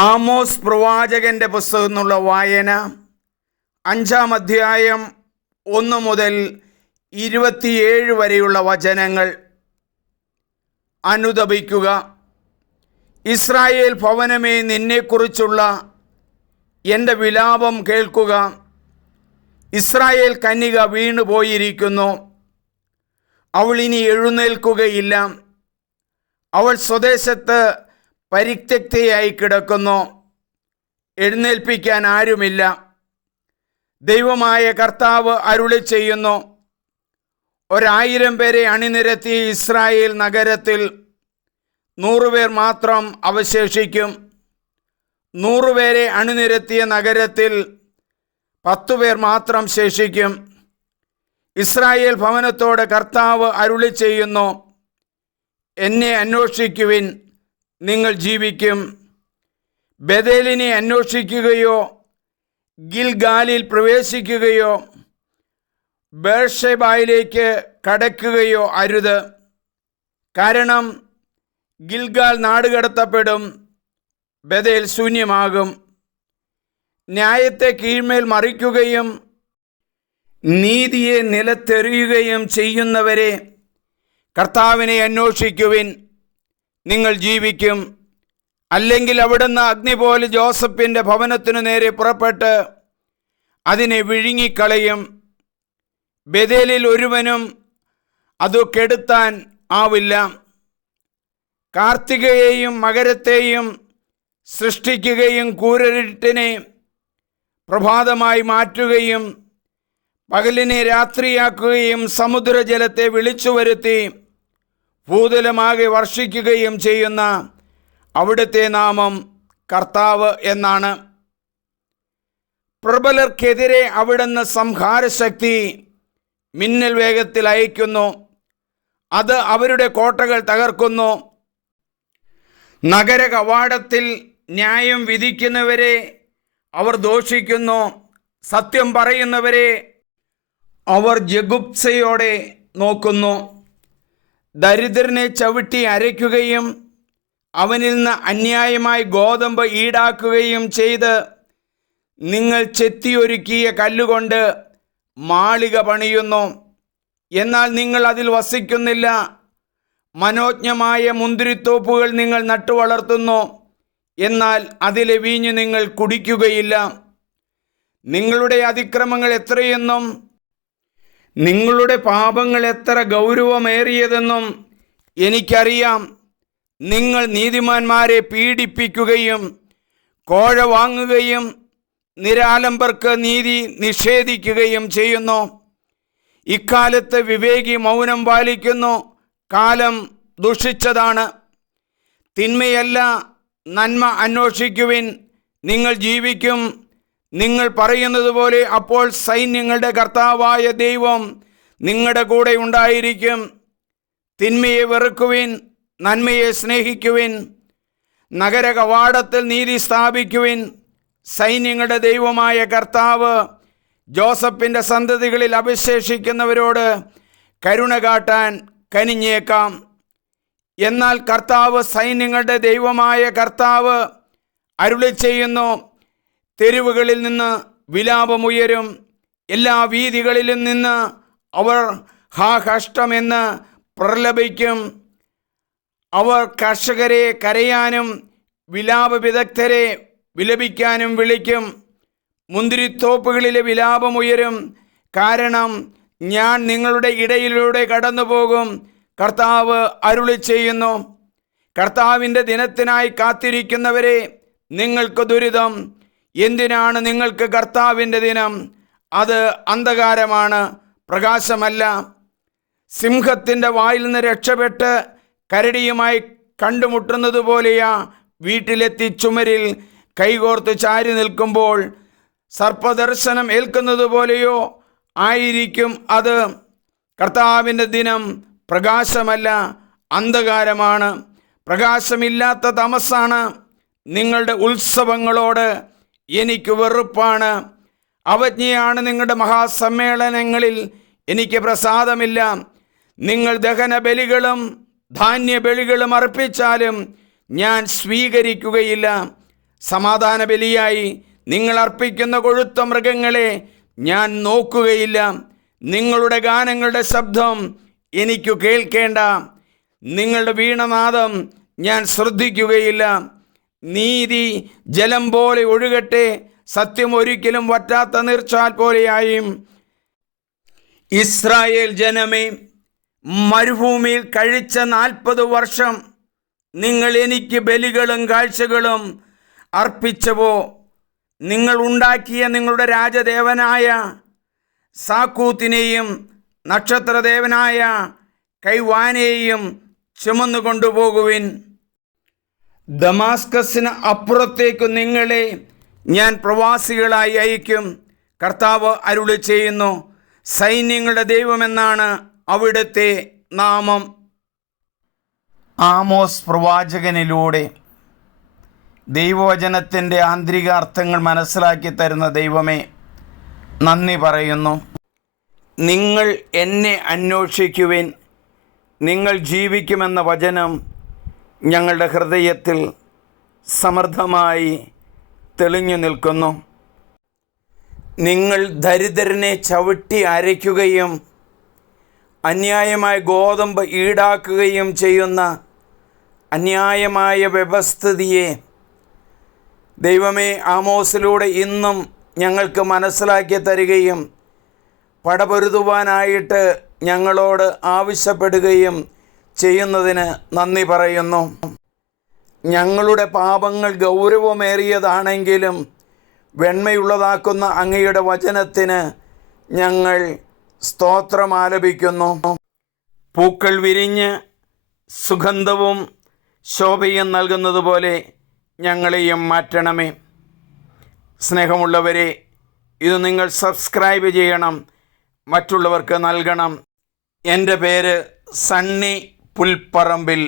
Amos പ്രവാചകന്റെ പുസ്തകം എന്നുള്ള വായന 5-ാം അധ്യായം 1 മുതൽ 27 വരെയുള്ള വചനങ്ങൾ. അനുതപിക്കുക. ഇസ്രായേൽ ഭവനമേ, നിന്നെക്കുറിച്ചുള്ള എൻ്റെ വിലാപം കേൾക്കുക. ഇസ്രായേൽ കന്യക വീണുപോയിരിക്കുന്നു. അവൾ ഇനി എഴുന്നേൽക്കുകയില്ല. അവൾ സ്വദേശത്ത് പരിത്യക്തയായി കിടക്കുന്നു. എഴുന്നേൽപ്പിക്കാൻ ആരുമില്ല. ദൈവമായ കർത്താവ് അരുളി ചെയ്യുന്നു, 1000 പേരെ അണിനിരത്തിയ ഇസ്രായേൽ നഗരത്തിൽ 100 പേർ മാത്രം അവശേഷിക്കും. 100 പേരെ അണിനിരത്തിയ നഗരത്തിൽ 10 പേർ മാത്രം ശേഷിക്കും. ഇസ്രായേൽ ഭവനത്തോട് കർത്താവ് അരുളി ചെയ്യുന്നു, എന്നെ അന്വേഷിക്കുവിൻ, നിങ്ങൾ ജീവിക്കും. ബേഥേലിനെ അന്വേഷിക്കുകയോ ഗിൽഗാലിൽ പ്രവേശിക്കുകയോ ബേർഷെബയിലേക്ക് കടക്കുകയോ അരുത്. കാരണം ഗിൽഗാൽ നാടുകടത്തപ്പെടും, ബേഥേൽ ശൂന്യമാകും. ന്യായത്തെ കീഴ്മേൽ മറിക്കുകയും നീതിയെ നിലത്തെറിയുകയും ചെയ്യുന്നവരെ കർത്താവിനെ അന്വേഷിക്കുവിൻ, നിങ്ങൾ ജീവിക്കും. അല്ലെങ്കിൽ അവിടുന്ന് അഗ്നി പോലെ ജോസഫിൻ്റെ ഭവനത്തിനു നേരെ പുറപ്പെട്ട് അതിനെ വിഴുങ്ങിക്കളയും. ബേഥേലിൽ ഒരുവനും അത് കെടുത്താൻ ആവില്ല. കാർത്തികയെയും മകരത്തെയും സൃഷ്ടിക്കുകയും കൂരിരുട്ടിനെ പ്രഭാതമായി മാറ്റുകയും പകലിനെ രാത്രിയാക്കുകയും സമുദ്രജലത്തെ വിളിച്ചു വരുത്തി ഭൂതലമാകെ വർഷിക്കുകയും ചെയ്യുന്ന അവിടുത്തെ നാമം കർത്താവ് എന്നാണ്. പ്രബലർക്കെതിരെ അവിടുന്ന് സംഹാരശക്തി മിന്നൽ വേഗത്തിൽ അയക്കുന്നു. അത് അവരുടെ കോട്ടകൾ തകർക്കുന്നു. നഗര കവാടത്തിൽ ന്യായം വിധിക്കുന്നവരെ അവർ ദോഷിക്കുന്നു. സത്യം പറയുന്നവരെ അവർ ജഗുപ്സയോടെ നോക്കുന്നു. ദരിദ്രനെ ചവിട്ടി അരയ്ക്കുകയും അവനിൽ നിന്ന് അന്യായമായി ഗോതമ്പ് ഈടാക്കുകയും ചെയ്ത് നിങ്ങൾ ചെത്തിയൊരുക്കിയ കല്ലുകൊണ്ട് മാളിക പണിയുന്നു. എന്നാൽ നിങ്ങൾ അതിൽ വസിക്കുന്നില്ല. മനോജ്ഞമായ മുന്തിരിത്തോപ്പുകൾ നിങ്ങൾ നട്ടുവളർത്തുന്നു. എന്നാൽ അതിലെ വീഞ്ഞ് നിങ്ങൾ കുടിക്കുകയില്ല. നിങ്ങളുടെ അതിക്രമങ്ങൾ എത്രയെന്നും നിങ്ങളുടെ പാപങ്ങൾ എത്ര ഗൗരവമേറിയതെന്നും എനിക്കറിയാം. നിങ്ങൾ നീതിമാന്മാരെ പീഡിപ്പിക്കുകയും കോഴ വാങ്ങുകയും നിരാലംബർക്ക് നീതി നിഷേധിക്കുകയും ചെയ്യുന്നു. ഇക്കാലത്ത് വിവേകി മൗനം പാലിക്കുന്നു. കാലം ദുഷിച്ചതാണ്. തിന്മയല്ല, നന്മ അന്വേഷിക്കുവിൻ, നിങ്ങൾ ജീവിക്കും. നിങ്ങൾ പറയുന്നത് പോലെ അപ്പോൾ സൈന്യങ്ങളുടെ കർത്താവായ ദൈവം നിങ്ങളുടെ കൂടെ ഉണ്ടായിരിക്കും. തിന്മയെ വെറുക്കുവിൻ, നന്മയെ സ്നേഹിക്കുവിൻ. നഗര കവാടത്തിൽ നീതി സ്ഥാപിക്കുവിൻ. സൈന്യങ്ങളുടെ ദൈവമായ കർത്താവ് ജോസഫിൻ്റെ സന്തതികളിൽ അവശേഷിക്കുന്നവരോട് കരുണ കാട്ടാൻ കനിഞ്ഞേക്കാം. എന്നാൽ കർത്താവ്, സൈന്യങ്ങളുടെ ദൈവമായ കർത്താവ് അരുളി ചെയ്യുന്നു, തെരുവുകളിൽ നിന്ന് വിലാപമുയരും. എല്ലാ വീഥികളിലും നിന്ന് അവർ ഹാ കഷ്ടമെന്ന് പ്രലപിക്കും. അവർ കർഷകരെ കരയാനും വിലാപ വിദഗ്ധരെ വിലപിക്കാനും വിളിക്കും. മുന്തിരിത്തോപ്പുകളിലെ വിലാപമുയരും. കാരണം ഞാൻ നിങ്ങളുടെ ഇടയിലൂടെ കടന്നു പോകും. കർത്താവ് അരുളി ചെയ്യുന്നു. കർത്താവിൻ്റെ ദിനത്തിനായി കാത്തിരിക്കുന്നവരെ, നിങ്ങൾക്ക് ദുരിതം. എന്തിനാണ് നിങ്ങൾക്ക് കർത്താവിൻ്റെ ദിനം? അത് അന്ധകാരമാണ്, പ്രകാശമല്ല. സിംഹത്തിൻ്റെ വായിൽ നിന്ന് രക്ഷപ്പെട്ട് കരടിയുമായി കണ്ടുമുട്ടുന്നത് പോലെയാ വീട്ടിലെത്തി ചുമരിൽ കൈകോർത്ത് ചാരി നിൽക്കുമ്പോൾ സർപ്പദർശനം ഏൽക്കുന്നത് പോലെയോ ആയിരിക്കും അത്. കർത്താവിൻ്റെ ദിനം പ്രകാശമല്ല, അന്ധകാരമാണ്. പ്രകാശമില്ലാത്ത തമസാണ്. നിങ്ങളുടെ ഉത്സവങ്ങളോട് എനിക്ക് വെറുപ്പാണ്. അവജ്ഞയാണ് നിങ്ങളുടെ മഹാസമ്മേളനങ്ങളിൽ എനിക്ക് പ്രസാദമില്ല. നിങ്ങൾ ദഹനബലികളും ധാന്യബലികളും അർപ്പിച്ചാലും ഞാൻ സ്വീകരിക്കുകയില്ല. സമാധാന ബലിയായി നിങ്ങൾ അർപ്പിക്കുന്ന കൊഴുത്ത മൃഗങ്ങളെ ഞാൻ നോക്കുകയില്ല. നിങ്ങളുടെ ഗാനങ്ങളുടെ ശബ്ദം എനിക്ക് കേൾക്കേണ്ട. നിങ്ങളുടെ വീണനാദം ഞാൻ ശ്രദ്ധിക്കുകയില്ല. നീതി ജലം പോലെ ഒഴുകട്ടെ, സത്യം ഒരിക്കലും വറ്റാത്ത നീർച്ചാൽ പോലെയായും. ഇസ്രായേൽ ജനമേ, മരുഭൂമിയിൽ കഴിച്ച 40 വർഷം നിങ്ങൾ എനിക്ക് ബലികളും കാഴ്ചകളും അർപ്പിച്ചവോ? നിങ്ങൾ ഉണ്ടാക്കിയ നിങ്ങളുടെ രാജദേവനായ സാക്കൂത്തിനെയും നക്ഷത്രദേവനായ കൈവാനെയും ചുമന്നു കൊണ്ടുപോകുവിൻ. ദമാസ്കസിന് അപ്പുറത്തേക്ക് നിങ്ങളെ ഞാൻ പ്രവാസികളായി അയക്കും. കർത്താവ് അരുളി ചെയ്യുന്നു. സൈന്യങ്ങളുടെ ദൈവമെന്നാണ് അവിടുത്തെ നാമം. ആമോസ് പ്രവാചകനിലൂടെ ദൈവവചനത്തിൻ്റെ ആന്തരിക അർത്ഥങ്ങൾ മനസ്സിലാക്കി തരുന്ന ദൈവമേ, നന്ദി പറയുന്നു. നിങ്ങൾ എന്നെ അന്വേഷിക്കുവിൻ, നിങ്ങൾ ജീവിക്കുമെന്ന വചനം ഞങ്ങളുടെ ഹൃദയത്തിൽ സമൃദ്ധമായി തെളിഞ്ഞു നിൽക്കുന്നു. നിങ്ങൾ ദരിദ്രനെ ചവിട്ടി അരയ്ക്കുകയും അന്യായമായ ഗോതമ്പ് ഈടാക്കുകയും ചെയ്യുന്ന അന്യായമായ വ്യവസ്ഥിതിയെ ദൈവമേ, ആമോസിലൂടെ ഇന്നും ഞങ്ങൾക്ക് മനസ്സിലാക്കി തരികയും പടപൊരുതുവാനായിട്ട് ഞങ്ങളോട് ആവശ്യപ്പെടുകയും ചെയ്യുന്നതിന് നന്ദി പറയുന്നു. ഞങ്ങളുടെ പാപങ്ങൾ ഗൗരവമേറിയതാണെങ്കിലും വെണ്മയുള്ളതാക്കുന്ന അങ്ങയുടെ വചനത്തിന് ഞങ്ങൾ സ്തോത്രം ആലപിക്കുന്നു. പൂക്കൾ വിരിഞ്ഞ് സുഗന്ധവും ശോഭയും നൽകുന്നത് പോലെ ഞങ്ങളെയും മാറ്റണമേ. സ്നേഹമുള്ളവരെ, ഇത് നിങ്ങൾ സബ്സ്ക്രൈബ് ചെയ്യണം, മറ്റുള്ളവർക്ക് നൽകണം. എൻ്റെ പേര് സണ്ണി പുൽപ്പറമ്പിൽ.